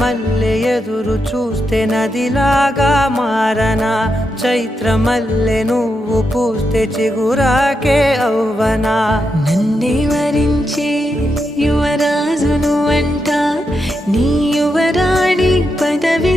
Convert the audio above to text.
మల్లె ఎదురు చూస్తే నదిలాగా మారనా, చైత్రమల్లె నువ్వు పూస్తే చిగురాకే అవ్వనా. నన్నే వరించే యువరాజును అంట నీ యువరాణి పదవి